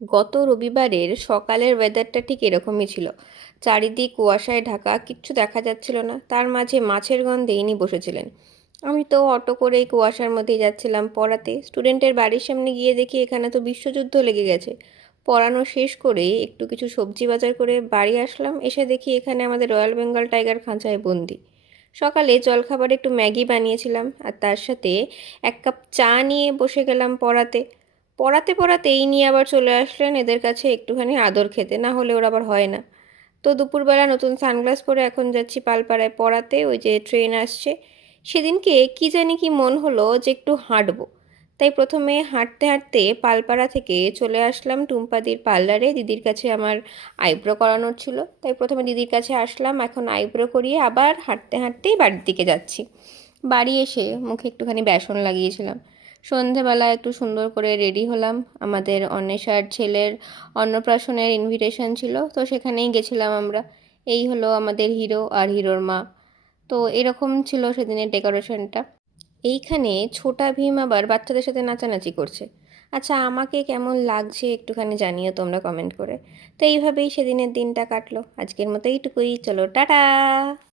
গত রবিবারের সকালের ওয়েদারটা ঠিক এরকমই ছিল। চারিদিক কুয়াশায় ঢাকা, কিচ্ছু দেখা যাচ্ছিল না। তার মাঝে মাছের গন্ধে ইনি বসেছিলেন। আমি তো অটো করে এই কুয়াশার মধ্যেই যাচ্ছিলাম পড়াতে। স্টুডেন্টের বাড়ির সামনে গিয়ে দেখি এখানে তো বিশ্বযুদ্ধ লেগে গেছে। পড়ানো শেষ করে একটু কিছু সবজি বাজার করে বাড়ি আসলাম। এসে দেখি এখানে আমাদের রয়্যাল বেঙ্গল টাইগার খাঁচায় বন্দি। সকালে জলখাবারে একটু ম্যাগি বানিয়েছিলাম, আর তার সাথে 1 কাপ চা নিয়ে বসে গেলাম পড়াতে। পড়াতে পড়াতে এই নিয়ে আবার চলে আসলেন এদের কাছে একটুখানি আদর খেতে, না হলে ওর আবার হয় না। তো দুপুরবেলা নতুন সানগ্লাস পরে এখন যাচ্ছি পালপাড়ায় পড়াতে, ওই যে ট্রেন আসছে। সেদিনকে কি জানি কি মন হলো যে একটু হাঁটবো। তাই প্রথমে হাঁটতে হাঁটতে পালপাড়া থেকে চলে আসলাম টুম্পাদির পার্লারে। দিদির কাছে আমার আইব্রো করানোর ছিল, তাই প্রথমে দিদির কাছে আসলাম। এখন আইব্রো করিয়ে আবার হাঁটতে হাঁটতেই বাড়ির দিকে যাচ্ছি। বাড়ি এসে মুখে একটুখানি বেসন লাগিয়েছিলাম। সন্ধেবেলা একটু সুন্দর করে রেডি হলাম। আমাদের অন্বেষার ছেলের অন্নপ্রাশনের ইনভিটেশন ছিল, তো সেখানেই গেছিলাম আমরা। এই হলো আমাদের হিরো আর হিরোর মা। তো এরকম ছিল সেদিনের ডেকোরেশনটা। এইখানে ছোটা ভীম আবার বাচ্চাদের সাথে নাচানাচি করছে। আচ্ছা, আমাকে কেমন লাগছে একটুখানি জানিও তোমরা কমেন্ট করে। তো এইভাবেই সেদিনের দিনটা কাটলো। আজকের মতো এইটুকুই, চলো টাটা।